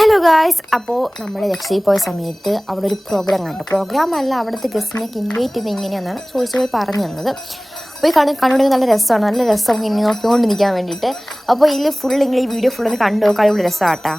Hello guys അപ്പോൾ നമ്മൾ രക്ഷയിൽ പോയ സമയത്ത് അവിടെ ഒരു പ്രോഗ്രാം കണ്ടു. പ്രോഗ്രാം അല്ല അവിടുത്തെ ഗസ്റ്റിനൊക്കെ ഇൻവൈറ്റ് ചെയ്ത് എങ്ങനെയാണെന്നാണ് ചോദിച്ചു പോയി പറഞ്ഞു തന്നത്. അപ്പോൾ ഈ കണ്ണു കണ്ടുകൊണ്ടെങ്കിൽ നല്ല രസമാണ്. നല്ല രസം ഇങ്ങനെ നോക്കിക്കൊണ്ട് നിൽക്കാൻ വേണ്ടിയിട്ട്. അപ്പോൾ ഇതിൽ ഫുൾ നിങ്ങൾ ഈ വീഡിയോ ഫുൾ ഒന്ന് കണ്ടു നോക്കാൻ ഇവിടെ രസമാട്ടാ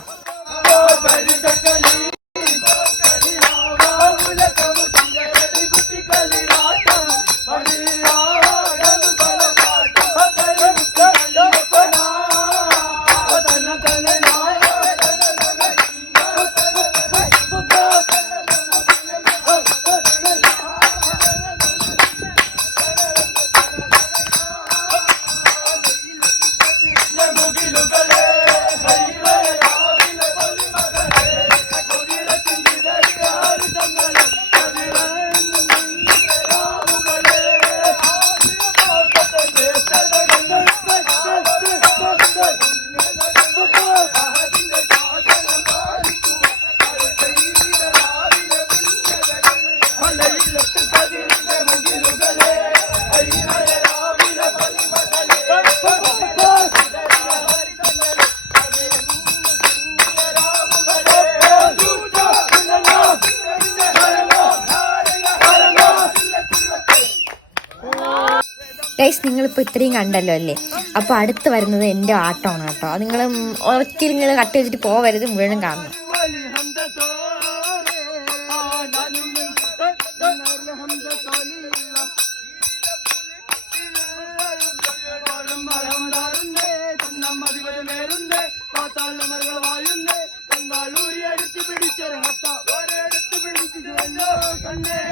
good. ഗൈസ് നിങ്ങളിപ്പോൾ ഇത്രയും കണ്ടല്ലോ അല്ലേ? അപ്പോൾ അടുത്ത് വരുന്നത് എന്റെ ആട്ടമാണ് കേട്ടോ. നിങ്ങൾ ഒരിക്കലും നിങ്ങൾ കട്ട് വെച്ചിട്ട് പോവരുത് മുഴുവനും കാണണം. പിടിച്ചു